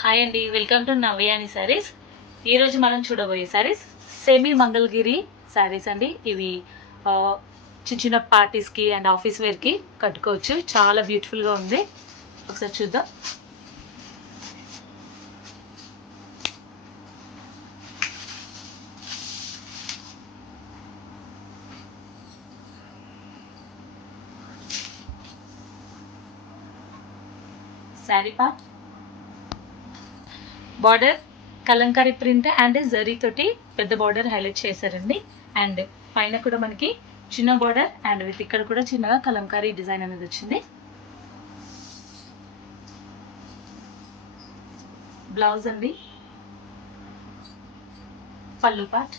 హాయ్ అండి, welcome to నవ్యాని శారీస్. ఈరోజు మనం చూడబోయే శారీస్ సెమీ మంగళగిరి శారీస్ అండి. ఇవి చిన్న చిన్న పార్టీస్కి అండ్ ఆఫీస్ వేర్కి కట్టుకోవచ్చు. చాలా బ్యూటిఫుల్గా ఉంది. ఒకసారి చూద్దాం. Sari part border Kalamkari print and zari తోటి పెద్ద బార్డర్ హైలైట్ చేశారండి. అండ్ పైన కూడా మనకి చిన్న బార్డర్ అండ్ విత్ ఇక్కడ కూడా చిన్నగా కలంకారీ డిజైన్ అనేది వచ్చింది. బ్లౌజ్ అండి, పళ్ళు పార్ట్,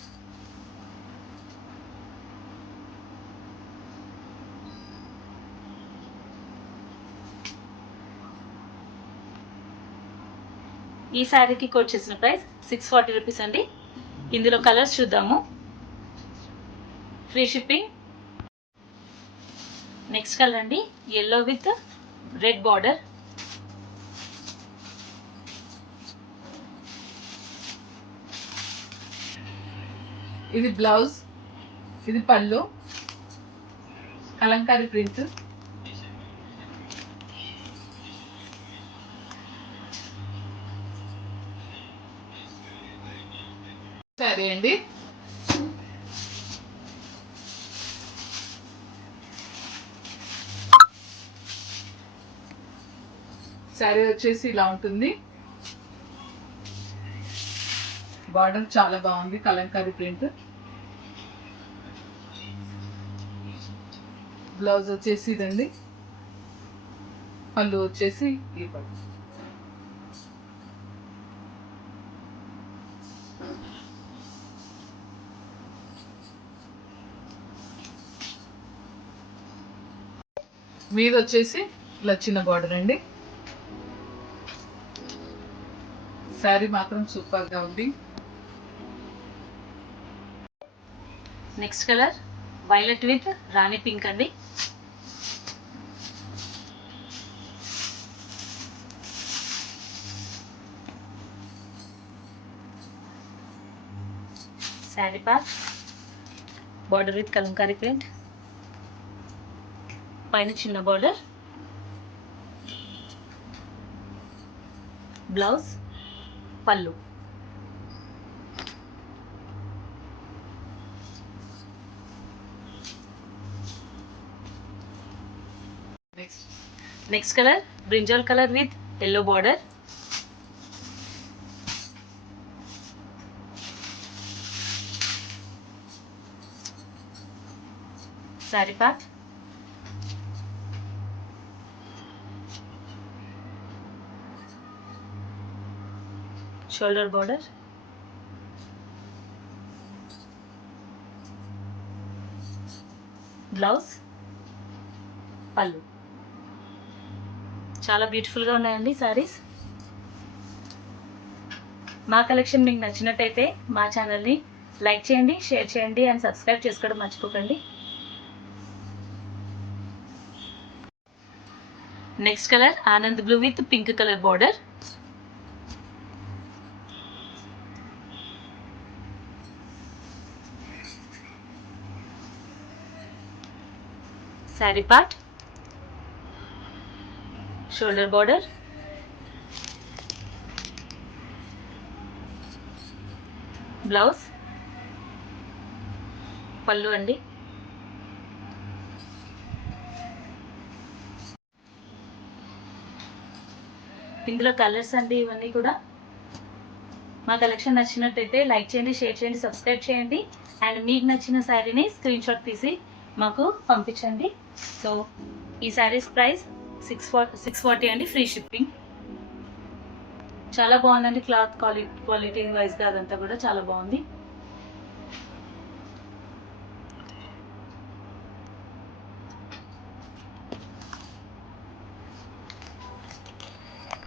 ఈ శారీకి కోట్ చేసిన ప్రైస్ 640 రూపీస్ అండి. ఇందులో కలర్స్ చూద్దాము. Free shipping. నెక్స్ట్ కలర్ అండి, ఎల్లో విత్ రెడ్ బార్డర్. ఇది బ్లౌజ్, ఇది పళ్ళు, కలంకారీ ప్రింట్. సరే అండి, శారీ వచ్చేసి ఇలా ఉంటుంది. బార్డర్ చాలా బాగుంది, కలంకారీ ప్రింట్. బ్లౌజ్ వచ్చేసి ఇదండి, పళ్ళు వచ్చేసి ఈ పళ్ళు. మీద వచ్చేసి ఇలా చిన్న బార్డర్ అండి. శారీ మాత్రం సూపర్గా ఉంది. Next colour violet with rani pink అండి. Sari part border with Kalamkari print, పైన చిన్న బార్డర్, బ్లౌజ్, పళ్ళు. Next colour brinjal colour with yellow border. Sari part shoulder border, blouse, పళ్ళు. చాలా బ్యూటిఫుల్గా ఉన్నాయండి శారీస్. మా కలెక్షన్ మీకు నచ్చినట్టయితే మా ఛానల్ని లైక్ చేయండి, షేర్ చేయండి అండ్ సబ్స్క్రైబ్ చేసుకోవడం మర్చిపోకండి. Next colour Anand blue with pink colour border. Sari part shoulder border, blouse, పళ్ళు అండి. ఇందులో కలర్స్ అండి ఇవన్నీ కూడా. మా కలెక్షన్ నచ్చినట్టయితే లైక్ చేయండి, షేర్ చేయండి, సబ్స్క్రైబ్ చేయండి అండ్ మీకు నచ్చిన శారీని స్క్రీన్ షాట్ తీసి మాకు పంపించండి. సో ఈ శారీస్ ప్రైస్ 640 అండి, ఫ్రీ షిప్పింగ్. చాలా బాగుందండి. క్లాత్ క్వాలిటీ వైజ్గా అదంతా కూడా చాలా బాగుంది.